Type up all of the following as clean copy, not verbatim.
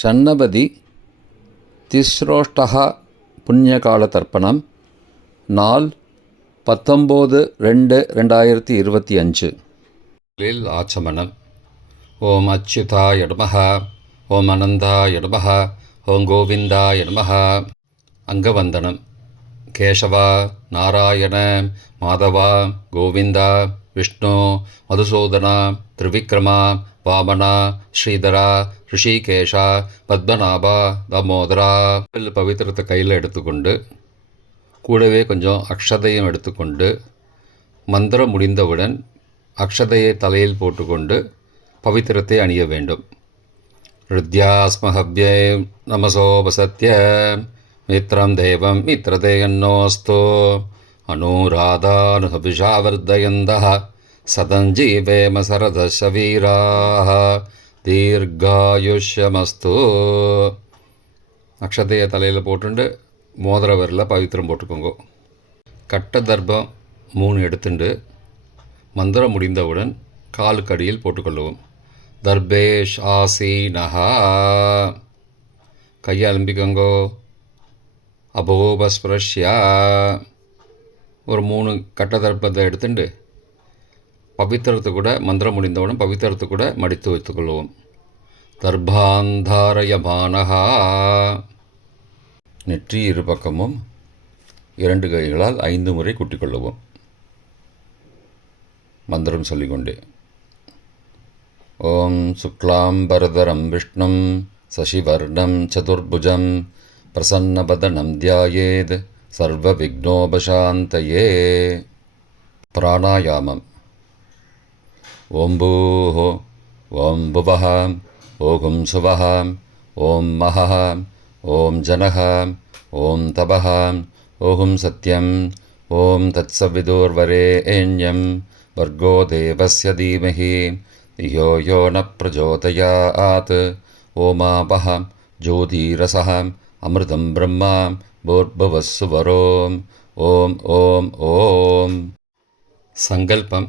ஷண்ணபதி திஸ்ரோஷ்டஹ புண்ணியகால தர்ப்பணம் நாள் 19/2/2025 ஆச்சமனம். ஓம் அச்சுதாய நமஹ, ஓம் அனந்தாய நமஹ, ஓம் கோவிந்தாய நமஹ. அங்கவந்தனம். கேசவா, நாராயண, மாதவா, கோவிந்தா, விஷ்ணு, மதுசூதனா, திரிவிக்ரமா, வாமனா, ஸ்ரீதரா, ரிஷிகேஷா, பத்மநாபா, தாமோதரா. பவித்திரத்தை கையில் எடுத்துக்கொண்டு கூடவே கொஞ்சம் அக்ஷதையும் எடுத்துக்கொண்டு மந்திரம் முடிந்தவுடன் அக்ஷதையை தலையில் போட்டுக்கொண்டு பவித்திரத்தை அணிய வேண்டும். ருத்யாஸ்மஹவ்யே நமசோபசத்ய மித்ரம் தேவம் மித்ரதேயன்னோஸ்தோ அனுராதானுஹபிஷாவர்தயந்தः சதஞ்சீவேம சரதசவீராः தீர்காயுஷ்யமஸ்து. அக்ஷதையை தலையில் போட்டுண்டு மோதிர விரலில் பவித்திரம் போட்டுக்கோங்க. கட்ட தர்ப்பம் 3 எடுத்துண்டு மந்திரம் முடிந்தவுடன் காலுக்கடியில் போட்டுக்கொள்ளவும். தர்பேஷ் ஆசீனஹா. கையை அலம்பிக்கோங்கோ. அபோபஸ்பிரஷ்யா. ஒரு 3 கட்ட தர்ப்பத்தை எடுத்துட்டு பவித்திரத்தை கூட மந்திரம் முடிந்தவுடன் பவித்திரத்தை கூட மடித்து வைத்துக்கொள்வோம். தர்பாந்தாரயமானஹா. நெற்றி இரு பக்கமும் 2 கைகளால் 5 முறை கூட்டிக்கொள்ளவும். மந்திரம் சொல்லிக்கொண்டே. ஓம் சுக்லாம்பரதரம் விஷ்ணும் சசிவர்ணம் சதுர்புஜம் பிரசன்னபதனம் தியாயேத் சர்வ விக்னோபசாந்தயே. பிராணாயாமம். ஓம் பூஹ, ஓம் புவஹ, ஓம் சுவஹ, ஓம் மஹஹ, ஓம் ஜனஹ, ஓம் தபஹ, ஓம் சத்யம், ஓம் தத்சவிதுர்வரேண்யம் வர்கோ தேவஸ்ய தீமஹி धियो यो न प्रचोदयात्. ओमापः ज्योतिरसः अमृतं ब्रह्मा भूर्भुवस्सुवरोम्. ओम ओम ओम. संकल्पम.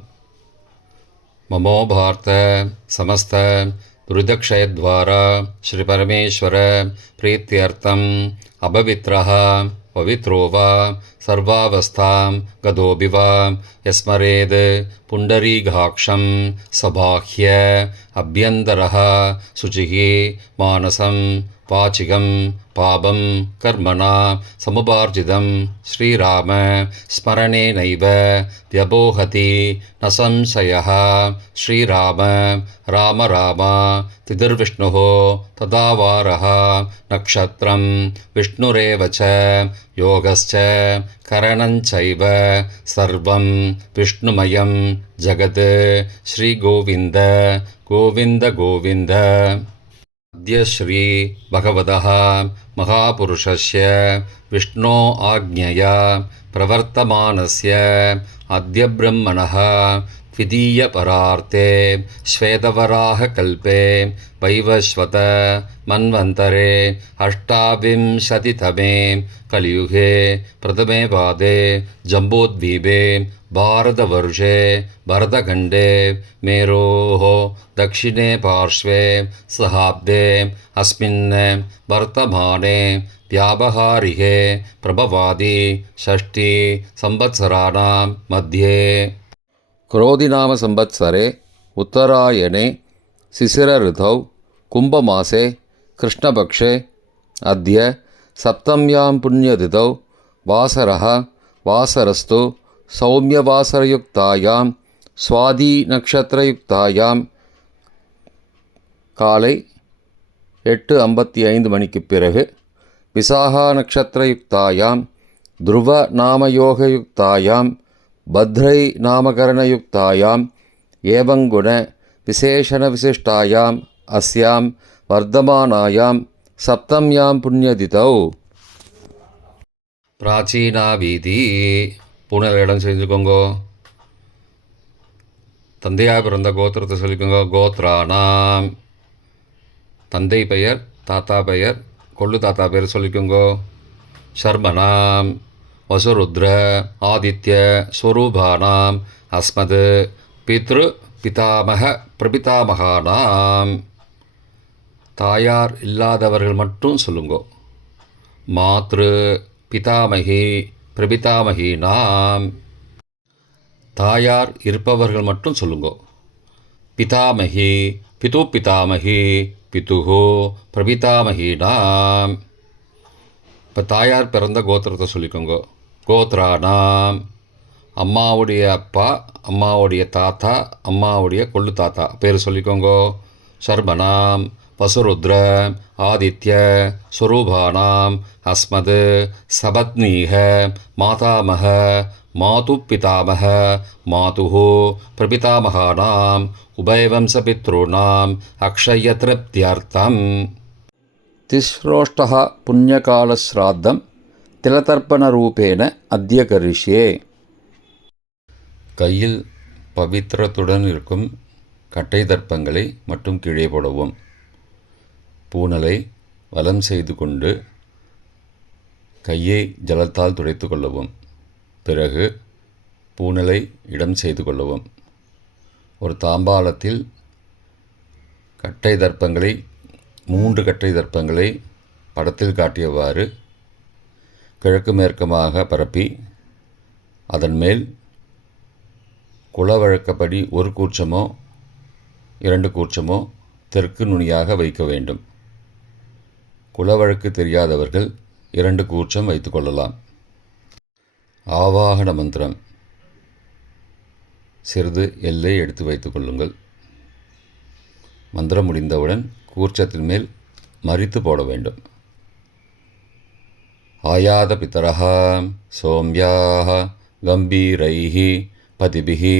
ममोभार्त समस्त दुरितक्षयद्वारा श्री परमेश्वर प्रीत्यर्थम अपवित्रः पवित्रो वा सर्वावस्थां गतोऽपि वा यस्मरेद् पुण्डरीकाक्षं सबाह्य अभ्यन्तरः शुचिः मानसं वाचिकं पापं कर्मणा समुपार्जितं श्रीराम स्मरणेनैव व्यपोहति न संशयः. श्रीराम राम राम तिथिर्विष्णुः तदावारः नक्षत्रं विष्णुरेव च योगश्च करणञ्चैव सर्वं विष्णुमयं जगत्. श्रीगोविन्द गोविन्द गोविन्द. अद्य श्री भगवतः महापुरुषस्य विष्णो आज्ञया प्रवर्तमानस्य अद्य ब्रह्मणः द्वितीयपरार्थे श्वेतवराहकल्पे वैवस्वत मन्वन्तरे 28तमे कलियुगे प्रथमे पादे जम्बूद्वीपे भारतवर्षे भरतखण्डे मेरोः दक्षिणे पार्श्वे सहाब्दे अस्मिन् वर्तमाने व्यावहारिके प्रभवादि 6 संवत्सराणां मध्ये क्रोधिनाम संवत्सरे उत्तरायणे शिशिर ऋतौ कुम्भमासे कृष्णपक्षे अद्य सप्तम्यां पुण्यतिथौ वासरः वासरस्तु सौम्यवासरयुक्तायां स्वाதி நட்சத்திரயுக்தாயாம் காலை 8:55 மணிக்கு பிறகு விசாகா நட்சத்திரயுக்தாயாம் துருவ நாமயோகயுக்தாயாம் பத்ரை நாமகரணயுக்தாயாம் ஏவங்குண விசேஷண விசிஷ்டாயாம் அஸ்யாம் வர்தமானாயாம் சப்தம்யாம் புண்ணியதிதௌ. பிராச்சீனா வீதி. பூனல் இடம் செஞ்சுக்கோங்கோ. தந்தையாக பிறந்த கோத்திரத்தை சொல்லிக்கோங்க. கோத்ரானாம். தந்தை பெயர், தாத்தா பெயர், கொள்ளு தாத்தா பெயர் சொல்லிக்கோங்கோ. சர்மனாம் வசுருத்ர ஆதித்ய ஸ்வரூபானாம் அஸ்மத் பித்ரு பிதாமக பிரபிதாமகானாம். தாயார் இல்லாதவர்கள் மட்டும் சொல்லுங்கோ. மாத்ரு பிதாமகி பிரபிதாமகி நாம். தாயார் இருப்பவர்கள் மட்டும் சொல்லுங்கோ. பிதாமகி பிது பிதாமகி பிதுஹோ பிரபிதாமகி நாம். இப்போ தாயார் பிறந்த கோத்திரத்தை சொல்லிக்கோங்க. கோத்ரானாம். அம்மாவுடைய அப்பா, அம்மாவுடைய தாத்தா, அம்மாவுடைய கொள்ளு தாத்தா பேர் சொல்லிக்கோங்க. சர்மனாம் வசுருத்ர ஆதித்ய ஸ்வரூபானாம் அஸ்மத் சபத்னீக மாதாமக மாது பிதாமக மாதுஹோ பிரபிதாமகானாம் உபயவம்சபித்ருணாம் அக்ஷயத்ருப்தியர்த்தம். திஸ்ரோஷ்டः புண்ணியகாலஸ்ராத்தம் திலதர்ப்பணரூபேண அத்ய கரிஷ்யே. கையில் பவித்திரத்துடன் இருக்கும் கட்டை தர்ப்பங்களை மட்டும் கீழே போடவும். பூனலை வலம் செய்து கொண்டு கையை ஜலத்தால் துடைத்து கொள்ளவும். பிறகு பூனலை இடம் செய்து கொள்ளவும். ஒரு தாம்பாளத்தில் கட்டை தர்ப்பங்களை 3 கட்டை தர்ப்பங்களை படத்தில் காட்டியவாறு கிழக்கு மேற்கமாக பரப்பி அதன் மேல் குலவழக்கப்படி 1 கூர்ச்சமோ 2 கூர்ச்சமோ தெற்கு நுனியாக வைக்க வேண்டும். குலவழக்கு தெரியாதவர்கள் 2 கூர்ச்சம் வைத்து கொள்ளலாம். ஆவாகன மந்திரம். சிறிது எல்லை எடுத்து வைத்து கொள்ளுங்கள். மந்திரம் முடிந்தவுடன் கூர்ச்சத்தின் மேல் மரித்து போட வேண்டும். ஆயாத பிதரஹ சோம்யாஹ கம்பீரைஹி பதிபிஹி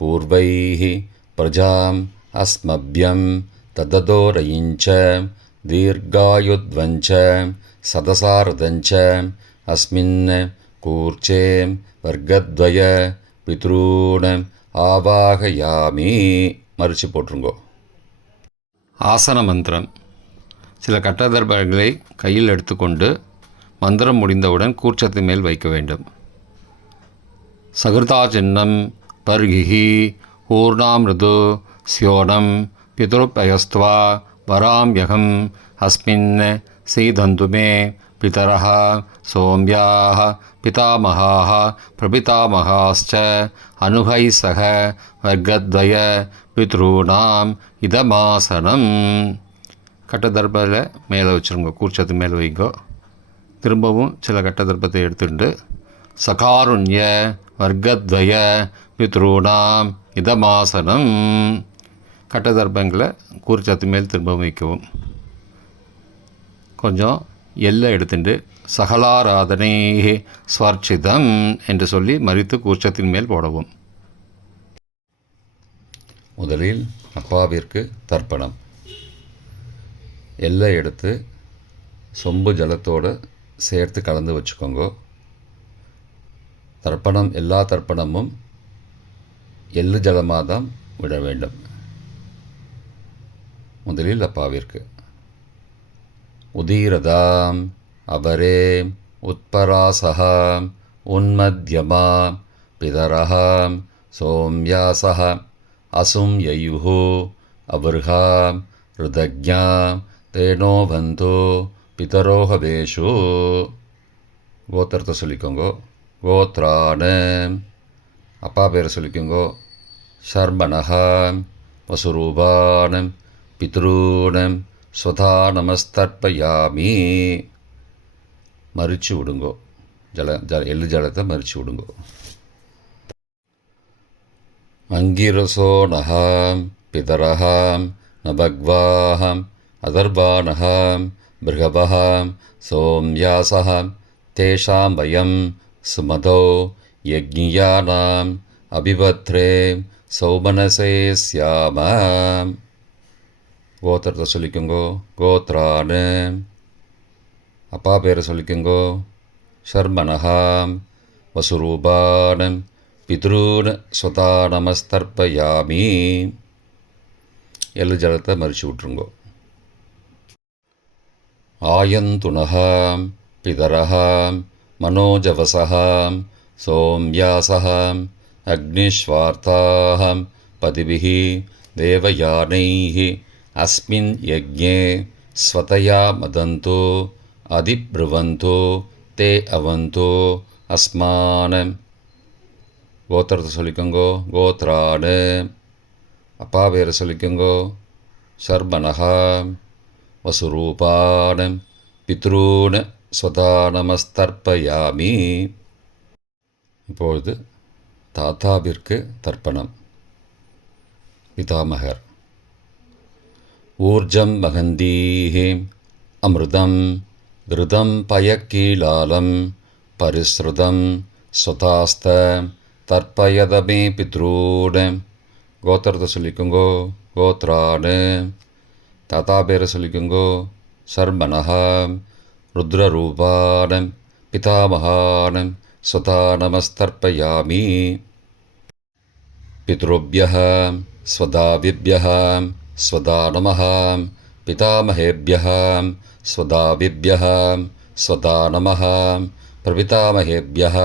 பூர்வைஹி பிரஜாம் அஸ்மப்யம் தததோரயிஞ்ச தீர்காயுத்வஞ்ச சதசாரதஞ்ச அஸ்மின் கூர்ச்சே வர்க்கத்வய பித்ரூண ஆவாகயாமி. மறித்து போட்டுருங்கோ. ஆசன மந்திரம். சில கட்டதர்பங்களை கையில் எடுத்துக்கொண்டு மந்திரம் முடிந்தவுடன் கூர்ச்சத்தின் மேல் வைக்க வேண்டும். சகிருதா சின்னம் பர்கிஹி ஊர்ணாமிருது ஸ்யோனம் பிதுருப்பயஸ்துவா வராம்யகம் அஸ்மின் சீதந்துமே பிதரஹ சோம்யாஹ பிதாமகாஹ பிரபிதாமகாஸ்ச அனுகை சக வர்க்கத்வய பித்ரூணாம் இதமாசனம். கட்டதர்பத்தில் மேலே வச்சுருங்க. கூர்ச்சத்து மேலே வைங்கோ. திரும்பவும் சில கட்டதர்ப்பத்தை எடுத்துட்டு சகாருண்ய வர்க்கத்வய பித்ரூணாம் இதமாசனம். கட்டதர்ப்பங்களை கூர்ச்சத்து மேல் திரும்பவும் வைக்கவும். கொஞ்சம் எல்லை எடுத்துட்டு சகலாராதனை ஸ்வர்ச்சிதம் என்று சொல்லி மறித்து கூர்ச்சத்தின் மேல் போடவும். முதலில் அப்பாவிற்கு தர்ப்பணம். எல்லை எடுத்து சொம்பு ஜலத்தோடு சேர்த்து கலந்து வச்சுக்கோங்க. தர்ப்பணம் எல்லா தர்ப்பணமும் எள்ளு ஜலமாக தான் விட வேண்டும். முதலில் அப்பாவிற்கு. உதீரதாம் அபரே உத்பராசகாம் உன்மத்யமாம் பிதரஹாம் சோம்யாசஹ அசும் யயுஹு அபர்ஹாம் ருதக்ஞாம் தேனோ பந்தோ பிதரோஹவேஷு. கோத்திரத்தை சொல்லிக்கோங்கோ. கோத்ரான. அப்பா பேரை சொல்லிக்கோங்கோ. ஷர்மணஹாம் வசுரூபானம் பித்ரூணம் ஸ்வதா நமஸ்தர்ப்பயாமி. மறித்து விடுங்கோ. எள்ளு ஜலத்தை மறித்து விடுங்கோ. அங்கிரசோனஹாம் பிதரஹாம் நபக்வாஹாம் அதர்வானஹாம் பிருகவஹாம் சோம்யாசஹாம் தேஷாம் வயம் சுமதோ யக்ஞியானாம் அபிபத்ரே சௌமனசே ஸ்யாமாம். கோத்திரத்தை சொல்லிக்கோங்கோ. கோத்ரானு. அப்பா பேரை சொல்லிக்கோங்கோ. ஷர்மணஹாம் வசுரூபானம் பித்ரூன் ஸ்வதா நமஸ்தர்ப்பயாமி. எள்ளு ஜலத்தை மறித்து விட்ருங்கோ. ஆயந்துணஹாம் பிதரஹாம் மனோஜவசஹாம் சோம்யாசஹாம் அக்னிஸ்வார்த்தாஹாம் பதிபிஹி தேவயானைஹி அஸ்மின் யக்ஞே ஸ்வதயா மதந்தோ அதிப்ருவந்தோ தே அவந்தோ அஸ்மான. கோத்திரத்தை சொல்லிக்கோங்கோ. கோத்ராடு. அப்பா பேரை சொல்லிக்கோங்கோ. சர்பனஹா. வசுரூபான பித்ரூன ஸ்வதா நமஸ்தர்ப்பயாமி. இப்பொழுது தாத்தாவிற்கு தர்ப்பணம். பிதாமகர். ஊர்ஜம் மகந்தீஹி அமிர்தம் கிருதம் பயக்கீலாலம் பரிஸ்ருதம் ஸ்வதாஸ்த தர்ப்பயதமே பித்ரூட. கோத்திரத்தை சொல்லிக்கோங்கோ. கோத்ராடு. தாத்தா பேரை சொல்லிக்கோங்கோ. சர்மனஹா. ருத்ரரூபான பிதாமகான ஸ்வதா நமஸ்தர்ப்பயாமி. பித்ருभ्यः स्वदाविभ्यः स्वदा नमः. पितामहेभ्यः स्वदाविभ्यः स्वदा नमः. प्रपितामहेभ्यः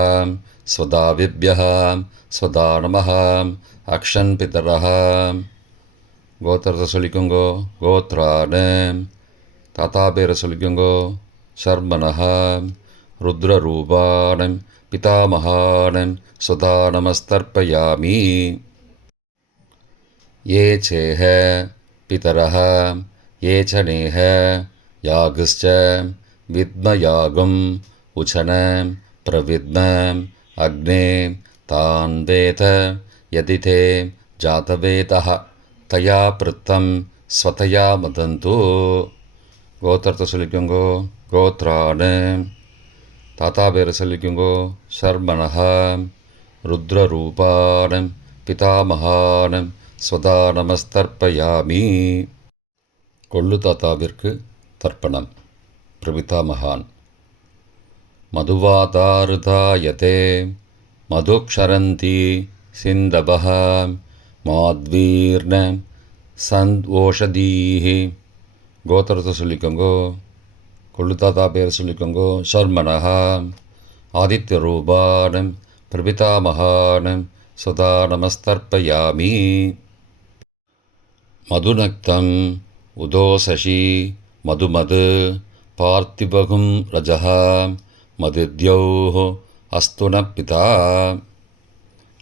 स्वदाविभ्यः स्वदा नमः. अक्षन् पितरः. கோத்திரத்தை சொல்லிக்கோங்கோ. கோத்ரான. தாத்தா பேரை சொல்லிக்கோங்கோ. சர்மனஹா. ருத்ரரூபான பிதாமகான ஸ்வதா நமஸ்தர்ப்பயாமி. ये चेह पितरः ये च नेह यागश्च विद्मयागम् उचन प्रविद्म अग्ने तान् वेद यदि ते जातवेदः तया पृत्तं स्वतया मदन्तु. கோத்திரத்தை சொல்லிக்கோங்கோ. கோத்ராடு. தாத்தா பேரை சொல்லிக்கோங்கோ. சர்மனஹா. ருத்ரரூபான பிதாமகான ஸ்வதா நமஸ்தர்ப்பயாமி. கொள்ளு தாத்தாவிற்கு தர்ப்பணம். பிரபிதாமகான். மதுவாதாருதாயதே மதுக்ஷரந்தி சிந்தபஹ மாத்வீர்ண சந்த்வோஷதீஹி. கோத்திரத்தை சொல்லிக்கோங்கோ. கொள்ளு தாத்தா பேர் சொல்லிக்கோங்கோ. சர்மனஹா. ஆதித்யரூபான பிரபிதாமகான ஸ்வதா நமஸ்தர்ப்பயாமி. மதுநக்தம் உதோசசி மதுமது பார்த்திபகும் ரஜः மதித்யோः அஸ்துன பிதா.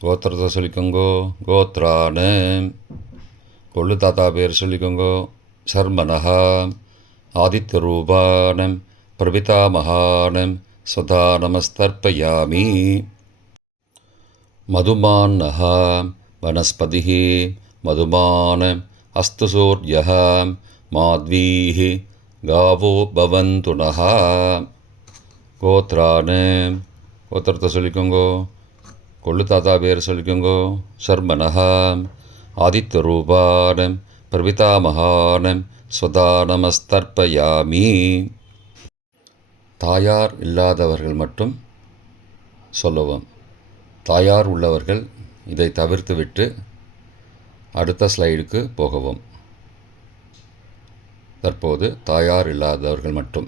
கோத்திரத்தை சொல்லிக்கோங்கோ. கோத்ரான. கொள்ளு தாத்தா பேர் சொல்லிக்கோங்கோ. சர்மனஹா. ஆதித்யரூபான பிரபிதாமகான ஸ்வதா நமஸ்தர்ப்பயாமி. மதுமான்னः वनस्पतिः मधुमान् अस्तु सूर्यः माध्वीः गावो भवन्तु नः. கோத்ரான். கோத்திரத்தை சொல்லிக்கோங்கோ. கொள்ளு தாத்தா பேர் சொல்லிக்கோங்கோ. சர்மனஹா. ஆதித்யரூபான பிரபிதாமகான ஸ்வதா நமஸ்தர்ப்பயாமி. தாயார் இல்லாதவர்கள் மட்டும் சொல்லவும். தாயார் உள்ளவர்கள் இதை தவிர்த்துவிட்டு அடுத்த ஸ்லைடுக்கு போகவும். தற்போது தாயார் இல்லாதவர்கள் மட்டும்.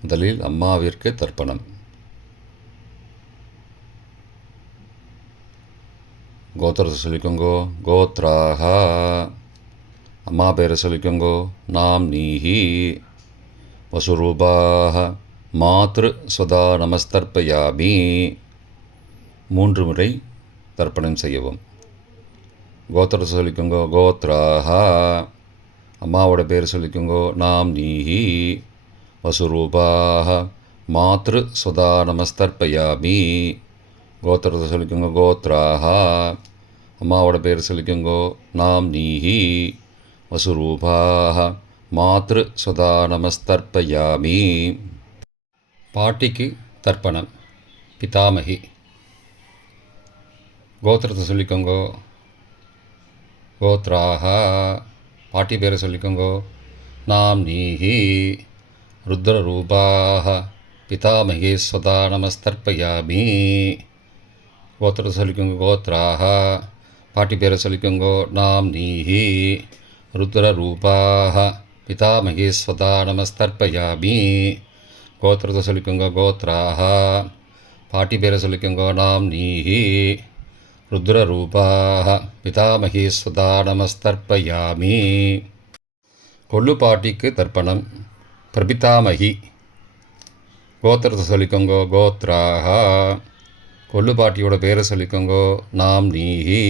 முதலில் அம்மாவிற்கு தர்ப்பணம். கோத்திரத்தை சொல்லிக்கோங்கோ. கோத்ராஹா. அம்மா பேரை சொல்லிக்கோங்கோ. நாம் நீஹி. வசுரூபாஹ மாத்ரு ஸ்வதா நமஸ்தர்ப்பயாமி. 3 முறை தர்ப்பணம் செய்யவும். கோத்திரத்தை சொல்லிக்கோங்கோ. கோத்ராஹா. அம்மாவோட பேர் சொல்லிக்கோங்கோ. நாம் நீஹி. வசுரூபாஹ மாத்ரு ஸ்வதா நமஸ்தர்ப்பயாமி. கோத்திரத்தை சொல்லிக்கோங்கோ. கோத்ராஹா. அம்மாவோட பேர் சொல்லிக்கோங்கோ. நாம் நீஹி. வசுரூபாஹ மாத்ரு ஸ்வதா நமஸ்தர்ப்பயாமி. பாட்டிக்கு தர்ப்பணம். பிதாமகி. கோத்திரத்தை சொல்லிக்கோங்கோ. கோத்ராஹா. பாட்டி பேரை சொல்லிக்கோங்கோ. நாம் நீஹி. ருத்ரரூபாஹ பிதாமகி ஸ்வதா நமஸ்தர்ப்பயாமி. கோத்திரத்தை சொல்லிக்கோங்கோ. கோத்ராஹா. பாட்டி பேரை சொல்லிக்கோங்கோ. நாம் நீஹி. ருத்ரரூபாஹ பிதாமகி ஸ்வதா நமஸ்தர்ப்பயாமி. கோத்திரத்தை சொல்லிக்கோங்கோ. கோத்ராஹா. பாட்டி பேரை சொல்லிக்கோங்கோ. நாம் நீஹி. ருத்ரரூபாஹ பிதாமகி ஸ்வதா நமஸ்தர்ப்பயாமி. கொள்ளு பாட்டிக்கு தர்ப்பணம். பிரபிதாமகி. கோத்திரத்தை சொல்லிக்கோங்கோ. கோத்ராஹா. கொள்ளு பாட்டியோட பேரை சொல்லிக்கோங்கோ. நாம் நீஹி.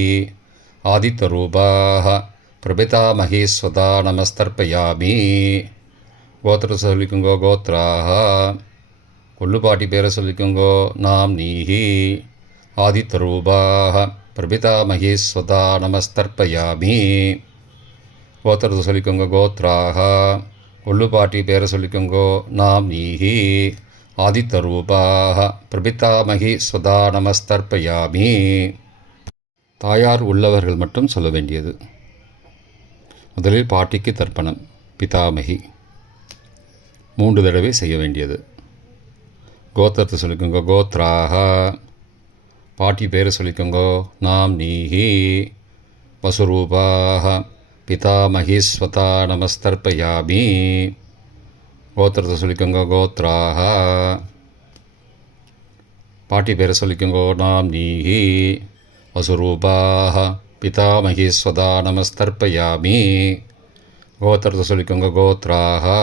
ஆதித்தரூபாக. பிரபிதாமகி ஸ்வதா நமஸ்தர்ப்பயாமி. கோத்திரத்தை சொல்லிக்கோங்கோ. கோத்ராஹா. கொள்ளு பாட்டி பேரை சொல்லிக்கோங்கோ. நாம் நீஹி. ஆதித்தரூபாக. பிரபிதாமகி ஸ்வதா நமஸ்தர்ப்பயாமி. கோத்திரத்தை சொல்லிக்கோங்க. கோத்ராஹா. கொள்ளு பாட்டி பேரை சொல்லிக்கோங்கோ. நாம் நீஹி. ஆதித்தரூபாக. பிரபிதாமகி ஸ்வதா நமஸ்தர்ப்பயாமி. தாயார் உள்ளவர்கள் மட்டும் சொல்ல வேண்டியது. முதலில் பாட்டிக்கு தர்ப்பணம். பிதாமகி 3 தடவை செய்ய வேண்டியது. கோத்திரத்தை சொல்லிக்கோங்க. கோத்ராஹா. பாட்டி பேரை சொல்லிக்கோங்கோ. நாம் நீஹி. வசுரூபாக. பிதாமகி ஸ்வதா நமஸ்தர்ப்பயாமி. கோத்திரத்தை சொல்லிக்கோங்க. கோத்ராஹா. பாட்டி பேரை சொல்லிக்கோங்கோ. நாம் நீஹி. வசுரூபாக. பிதாமகி ஸ்வதா நமஸ்தர்ப்பயாமி. கோத்திரத்தை சொல்லிக்கோங்க. கோத்ராஹா.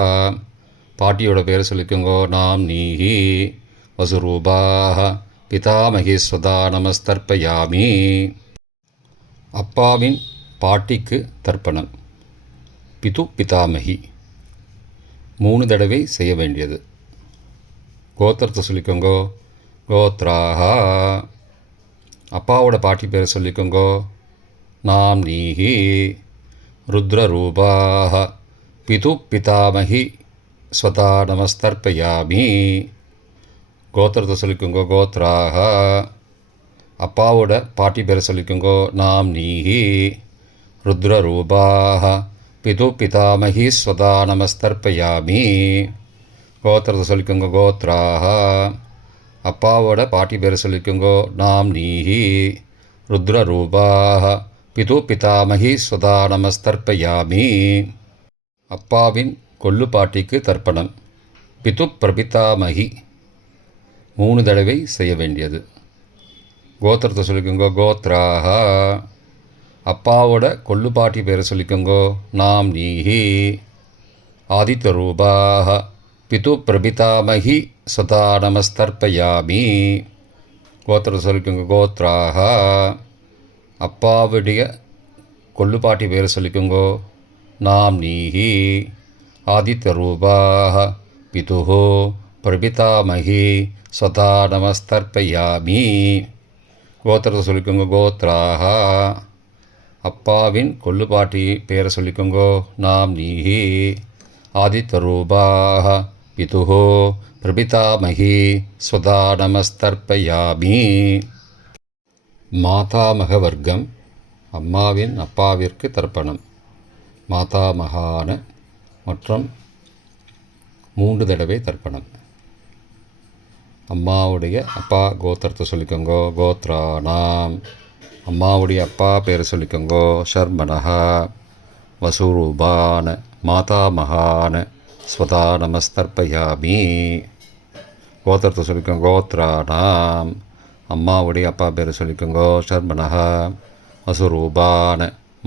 பாட்டியோட பேரை சொல்லிக்கோங்கோ. நாம் நீஹி. வசுரூபாக. பிதாமகி ஸ்வதா நமஸ்தர்ப்பயாமி. அப்பாவின் பாட்டிக்கு தர்ப்பணம். பிது பிதாமகி 3 தடவை செய்ய வேண்டியது. கோத்திரத்தை சொல்லிக்கோங்கோ. கோத்ராஹா. அப்பாவோட பாட்டி பேரை சொல்லிக்கோங்கோ. நாம் நீஹி. ருத்ரரூபாக. பிது பிதாமகி ஸ்வதா நமஸ்தர்ப்பயாமி. கோத்திரத்தை சொல்லிக்கோங்கோ. கோத்ராஹா. அப்பாவோட பாட்டி பேரை சொல்லிக்கோங்கோ. நாம் நீஹி. ருத்ரரூபாக. பிது பிதாமகி ஸ்வதா நமஸ்தர்ப்பயாமி. கோத்திரத்தை சொல்லிக்கோங்க. கோத்ராஹா. அப்பாவோட பாட்டி பேரை சொல்லிக்கோங்கோ. நாம் நீஹி. ருத்ரரூபாக. பிது பிதாமகி ஸ்வதா நமஸ்தர்ப்பயாமி. அப்பாவின் கொள்ளு பாட்டிக்கு தர்ப்பணம். பிது பிரபிதாமகி 3 தடவை செய்ய வேண்டியது. கோத்திரத்தை சொல்லிக்கோங்கோ. கோத்ராஹா. அப்பாவோட கொள்ளு பாட்டி பேரை சொல்லிக்கோங்கோ. நாம் நீஹி. ஆதித்தரூபாக. பிது பிரபிதாமகி ஸ்வதா நமஸ்தர்ப்பயாமி. கோத்திரத்தை சொல்லிக்கோங்க. கோத்ராஹா. அப்பாவுடைய கொள்ளு பாட்டி பேரை சொல்லிக்கோங்கோ. நாம் நீஹி. ஆதித்தரூபாக. பிதுஹோ பிரபிதாமகி ஸ்வதா நமஸ்தர்ப்பயாமி. கோத்திரத்தை சொல்லிக்கோங்க. கோத்ராஹா. அப்பாவின் கொள்ளு பாட்டி பேரை சொல்லிக்கோங்கோ. நாம் நீஹி. ஆதித்தரூபாக. பிதுஹோ பிரபிதாமகி ஸ்வதா நமஸ்தர்ப்பயாமி. மாதாமக வர்க்கம். அம்மாவின் அப்பாவிற்கு தர்ப்பணம். மாதாமகான மற்றும் 3 தடவை தர்ப்பணம். அம்மாவுடைய அப்பா கோத்திரத்தை சொல்லிக்கோங்கோ. கோத்ராணாம். அம்மாவுடைய அப்பா பேரை சொல்லிக்கோங்கோ. ஷர்மணஹா. வசுரூபான. மாதாமகான ஸ்வதா நமஸ்தர்ப்பயாமி. கோத்திரத்தை சொல்லிக்கோங்க. கோத்ராணாம். அம்மாவுடைய அப்பா பேரை சொல்லிக்கோங்கோ. ஷர்மணஹா. வசுரூபான.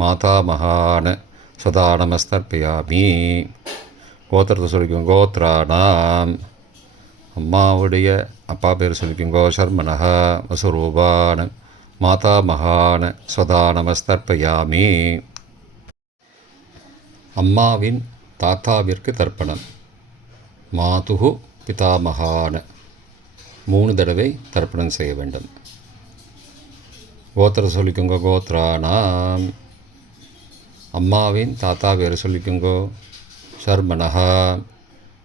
மாதாமகான ஸ்வதா நமஸ்தர்ப்பயாமி. கோத்திரத்தை சொல்லிக்கோங்க. கோத்ராணாம். அம்மாவுடைய அப்பா பேர் சொல்லிக்கோங்கோ. ஷர்மணஹா. வசுரூபான. மாதாமகான ஸ்வதா நமஸ்தர்ப்பயாமி. அம்மாவின் தாத்தாவிற்கு தர்ப்பணம். மாதுஹு பிதாமகான 3 தடவை தர்ப்பணம் செய்ய வேண்டும். கோத்திரத்தை சொல்லிக்கோங்க. கோத்ராணாம். அம்மாவின் தாத்தா பேர் சொல்லிக்கோங்கோ. ஷர்மணஹா.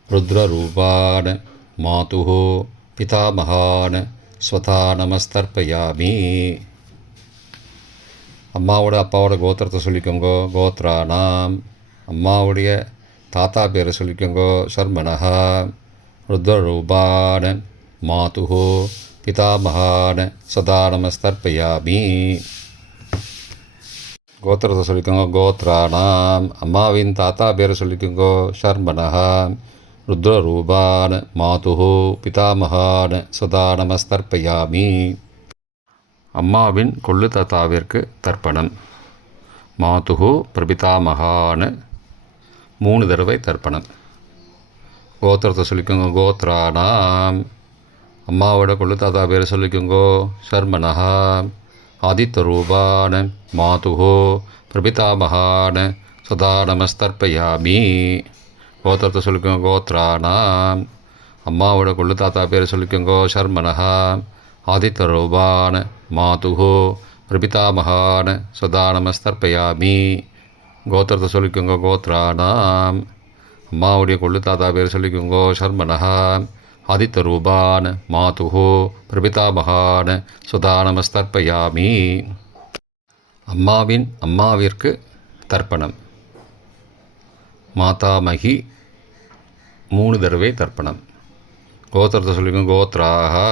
ருத்ரரூபான. மாதுஹோ பிதாமகான ஸ்வதா நமஸ்தர்ப்பயாமி. அம்மாவோட அப்பாவோட கோத்திரத்தை சொல்லிக்கோங்கோ. கோத்ராணாம். அம்மாவுடைய தாத்தா பேரை சொல்லிக்கோங்கோ. ஷர்மணஹா. ருத்ரரூபான. மாதுஹோ பிதாமகான ஸ்வதா நமஸ்தர்ப்பயாமி. கோத்திரத்தை சொல்லிக்கோங்க. கோத்ராணாம். அம்மாவின் தாத்தா பேரை சொல்லிக்கோங்கோ. ஷர்மணஹா. ருத்ரரூபான. மாதுஹோ பிதாமகான ஸ்வதா நமஸ்தர்ப்பயாமி. அம்மாவின் கொள்ளு தாத்தாவிற்கு தர்ப்பணம். மாதுஹு பிரபிதாமகான 3 தடவை தர்ப்பணம். கோத்திரத்தை சொல்லிக்கோங்க. கோத்ரானாம், அம்மாவோட கொள்ளு தாத்தா பேர் சொல்லிக்கோங்கோ. சர்மனஹா ஆதித்தரூபான மாதுஹோ பிரபிதாமகான சதா நமஸ்தர்ப்பயாமி. கோத்திரத்தை சொல்லிக்கோங்க. கோத்ரானாம், அம்மாவோட கொள்ளு தாத்தா பேர் சொல்லிக்கோங்கோ. சர்மனஹா ஆதித்தரூபான மாதுஹோ பிரபிதாமகான சதா நமஸ்தர்ப்பயாமி. கோத்திரத்தை சொல்லிக்கோங்க. கோத்ரானாம், அம்மாவுடைய கொள்ளு தாத்தா பேர் சொல்லிக்கோங்கோ. சர்மனஹா ஆதித்தரூபான மாதுஹோ பிரபிதாமகான சுதா நமஸ்தர்ப்பயாமி. அம்மாவிற்கு தர்ப்பணம். மாதாமகி 3 தடவை தர்ப்பணம். கோத்திரத்தை சொல்லிக்கோங்க. கோத்ராஹா,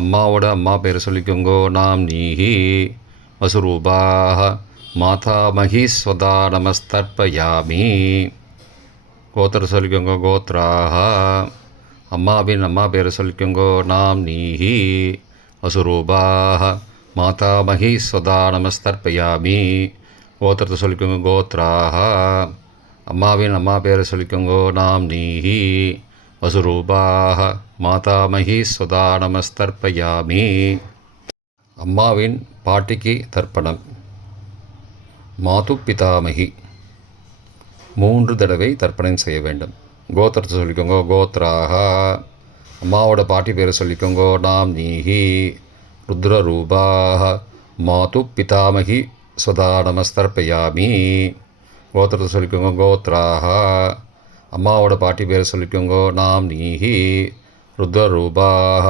அம்மாவோட அம்மா பேர் சொல்லிக்கோங்கோ. நாம் நீஹி வசுரூபாஹ மாதாமகி ஸ்வதா நமஸ்தர்ப்பயாமி. கோத்திர சொல்லிக்கோங்க. கோத்ராஹா, அம்மாவின் அம்மா பேர் சொல்லிக்கோங்கோ. நாம் நீஹி வசுரூபாஹ மாதாமகி ஸ்வதா நமஸ்தர்ப்பயாமி. கோத்திரத்தை சொல்லிக்கோங்க. கோத்ராஹா, அம்மாவின் அம்மா பேர் சொல்லிக்கோங்கோ. நாம் நீஹி வசுரூபாஹ மாதாமகி ஸ்வதா நமஸ்தர்ப்பயாமி. அம்மாவின் பாட்டிக்கு தர்ப்பணம். மாது பிதாமகி 3 தடவை தர்ப்பணம் செய்ய வேண்டும். கோத்திரத்தை சொல்லிக்கோங்க. கோத்ராஹா, அம்மாவோட பாட்டி பேர் சொல்லிக்கோங்கோ. நாம் நீஹி ருத்ரரூபாஹ மாது பிதாமகி ஸ்வதா நமஸ்தர்ப்பயாமி. கோத்திரத்தை சொல்லிக்கோங்க. கோத்ராஹா, அம்மாவோட பாட்டி பேர் சொல்லிக்கோங்கோ. நாம் நீஹி ருத்ரரூபாஹ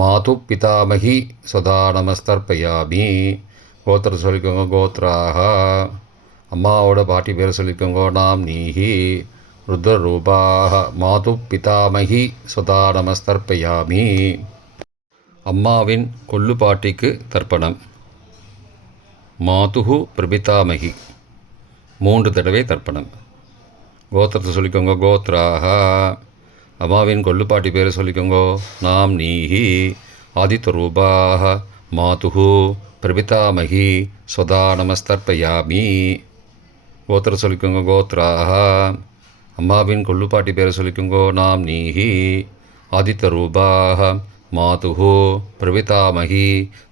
மாது பிதாமகி ஸ்வதா நமஸ்தர்ப்பயாமி. கோத்திரத்தை சொல்லிக்கோங்க. கோத்ராஹா, அம்மாவோட பாட்டி பேர் சொல்லிக்கோங்கோ. நாம் நீஹி ருத்ரரூபாஹ மாது பிதாமகி ஸ்வதா நமஸ்தர்ப்பயாமி. அம்மாவின் கொள்ளு பாட்டிக்கு தர்ப்பணம். மாதுஹு பிரபிதாமகி 3 தடவை தர்ப்பணம். கோத்திரத்தை சொல்லிக்கோங்க. கோத்ராஹா, அம்மாவின் கொள்ளுப்பாட்டி பேர் சொல்லிக்கோங்கோ. நாம் நீஹி ஆதித்தரூபாஹ மாதுஹு பிரபிதாமகி ஸ்வதா நமஸ்தர்ப்பயாமி. கோத்திர சொல்லிக்கோங்க. கோத்ராஹா, அம்மாவின் கொள்ளுப்பாட்டி பேர் சொல்லிக்கோங்கோ. நாம் நீஹி ஆதித்தரூபாஹ மாதுஹு பிரபிதாமகி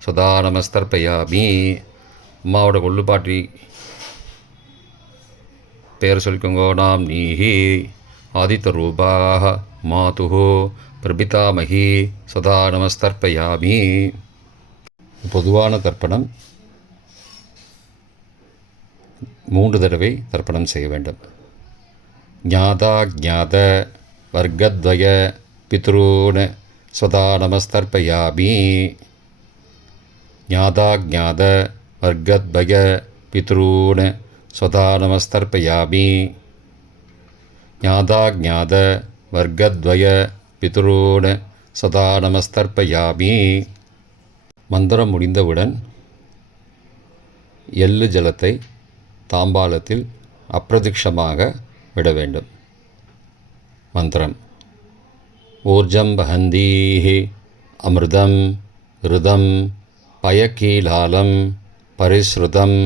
ஸ்வதா நமஸ்தர்ப்பயாமி. அம்மாவோட கொள்ளுப்பாட்டி பேர் சொல்லிக்கோங்கோ. நாம் நீஹி ஆதித்தரூபாஹ மாதுஹு பிரபிதாமகி சதா நமஸ்தர்ப்பயாமி. பொதுவான தர்ப்பணம் 3 தடவை தர்ப்பணம் செய்ய வேண்டும். ஞாதா ஞாத வர்க்கத்வய பித்ரூன் ஸ்வதா நமஸ்தர்ப்பயாமி. ஞாதா ஞாத வர்க்கத்வய பித்ரூன் ஸ்வதா நமஸ்தர்ப்பயாமி. ஞாதா ஞாத வர்க்கத்வய பித்ரூன் சதா நமஸ்தர்ப்பயாமி. மந்திரம் முடிந்தவுடன் எள்ளு ஜலத்தை தாம்பாலத்தில் அப்பிரதிக்ஷமாக விட வேண்டும். மந்திரம்: ஊர்ஜம் வஹந்தீஹி அமிர்தம் ருதம் பயக்கீலாலம் பரிஸ்ருதம்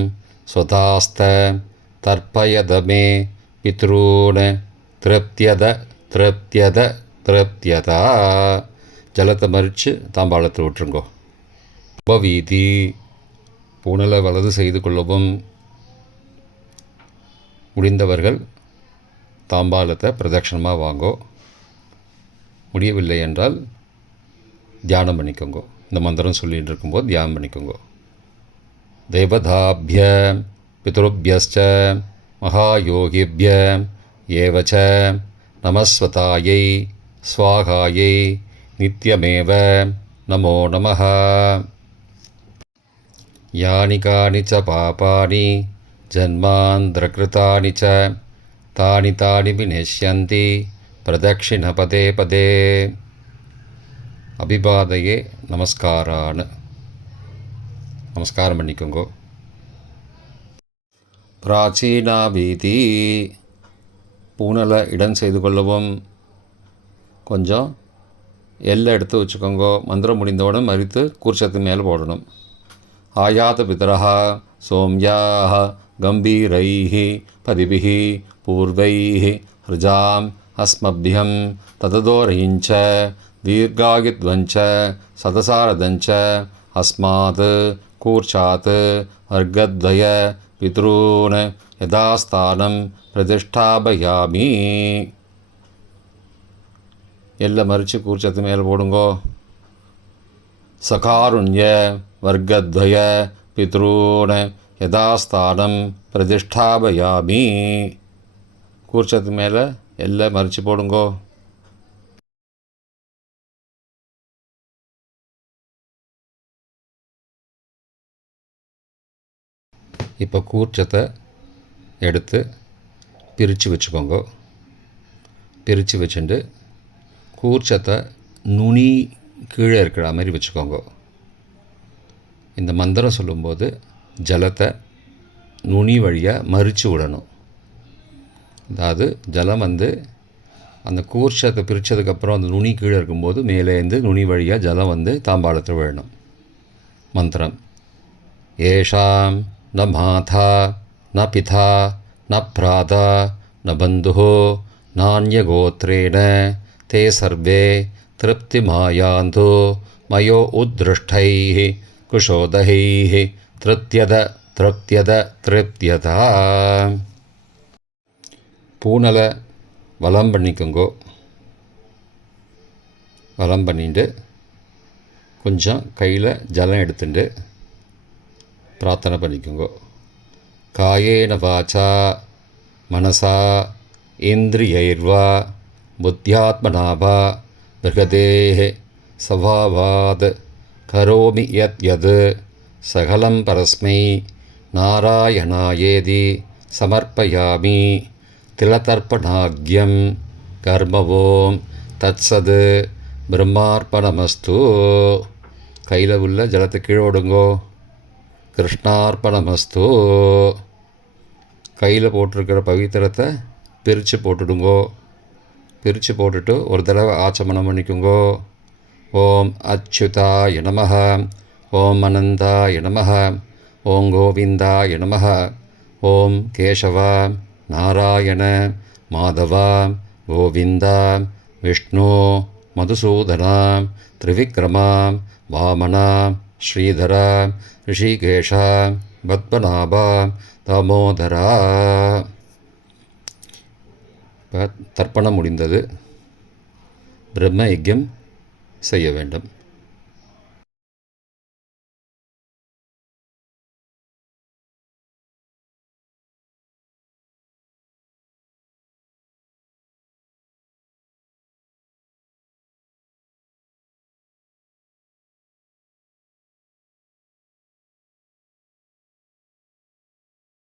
ஸ்வதாஸ்த தர்ப்பயதமே பித்ரூன் திருப்தியத திருப்தியத திருப்தியதா. ஜலத்தை மறித்து தாம்பாளத்தில் விட்டுருங்கோ. உபவீதி: பூனலை வலது செய்து கொள்ளவும். முடிந்தவர்கள் தாம்பாலத்தை பிரதட்சணமாக வாங்கோ. முடியவில்லை என்றால் தியானம் பண்ணிக்கோங்கோ. இந்த மந்திரம் சொல்லிகிட்டு இருக்கும்போது தியானம் பண்ணிக்கோங்கோ. தேவதாபிய பித்ருபியஸ்ச மகாயோகிபிய ஏவச்ச நமஸ்வதாயை ஸ்வாகாயை நித்யமேவ நமோ நமः. யானி கானி ச பாபானி ஜன்மாந்திரகிருதானி ச தானி தானி விநஷ்யந்தி பிரதக்ஷிண பதே பதே. அபிபாதையே நமஸ்காரான்னு நமஸ்காரம் பண்ணிக்கோங்கோ. பிராச்சீனா வீதி: பூனலை இடம் செய்து கொள்ளவும். கொஞ்சம் எல்லை எடுத்து வச்சுக்கோங்கோ. மந்திரம் முடிந்தவுடன் மறித்து கூர்ச்சத்து மேலே போடணும். ஆயாத பிதரஹ சோம்யாஹ கம்பீரைஹி பதிபிஹி பூர்வைः ருஜாம் அஸ்மபியம் தததோரயிஞ்ச தீர்காயுத்வஞ்ச சதசாரதஞ்ச அஸ்மாத் கூர்ச்சாத் வர்க்கத்வய பித்ரூன் யதாஸ்தானம் பிரதிஷ்டாபயாமி. எல்லாம் மறித்து கூர்ச்சத்து மேலே போடுங்கோ. சகாருண்ய வர்க்கத்வய பித்ரூன் யதாஸ்தானம் பிரதிஷ்டாபயாமி. கூர்ச்சத்து மேலே எல்லாம் மறித்து போடுங்கோ. இப்போ கூர்ச்சத்தை எடுத்து பிரித்து வச்சுக்கோங்க. பிரித்து வச்சுட்டு கூர்ச்சத்தை நுனி கீழே இருக்கிற மாதிரி வச்சுக்கோங்க. இந்த மந்திரம் சொல்லும்போது ஜலத்தை நுனி வழியாக மறித்து விடணும். அதாவது ஜலம் அந்த கூர்ச்சத்தை பிரித்ததுக்கப்புறம் அந்த நுனி கீழே இருக்கும்போது மேலேருந்து நுனி வழியாக ஜலம் தாம்பாளத்தில் விழணும். மந்திரம்: ஏஷாம் ந மாதா ந பிதா ந பிராதா ந பந்துஹோ நான்யகோத்ரேண தே சர்வே திருப்திமாயாந்தோ மயோ உத்ருஷ்டைः குஷோதகைः திருப்தியத திருப்தியதா. பூனலை வலம் பண்ணிக்கோங்கோ. வலம் பண்ணிட்டு கொஞ்சம் கையில் ஜலம் எடுத்துட்டு பிரார்த்தனை பண்ணிக்கோங்கோ. காயேன வாச்சா மனசா இந்திரியைர்வா புத்தியாத்மனாவா பிருகதேஹ சபாவாத் கரோமி யத் யத் சகலம் பரஸ்மை நாராயணாயேதி சமர்ப்பயாமி. திலதர்ப்பணாக்யம் கர்மவோம் தத்சத் பிரம்மார்ப்பணமஸ்து. கையில் உள்ள ஜலத்தை கீழோடுங்கோ. கிருஷ்ணார்ப்பணமஸ்து. கையில் போட்டிருக்கிற பவித்திரத்தை பிரித்து போட்டுடுங்கோ. பிரித்து போட்டுட்டு ஒரு தடவை ஆச்சமனம் பண்ணிக்குங்கோ. ஓம் அச்சுதாய நமஹ, ஓம் அனந்தாய நமஹ, ஓம் கோவிந்தாய நமஹ, ஓம் கேசவ நாராயண மாதவ கோவிந்த விஷ்ணு மதுசூதன திரிவிக்ரம வாமன ஸ்ரீதர ரிஷிகேஷ பத்மநாப தாமோதரா. இப்போ தர்ப்பணம் முடிந்தது. பிரம்ம யஜ்யம் செய்ய வேண்டும்.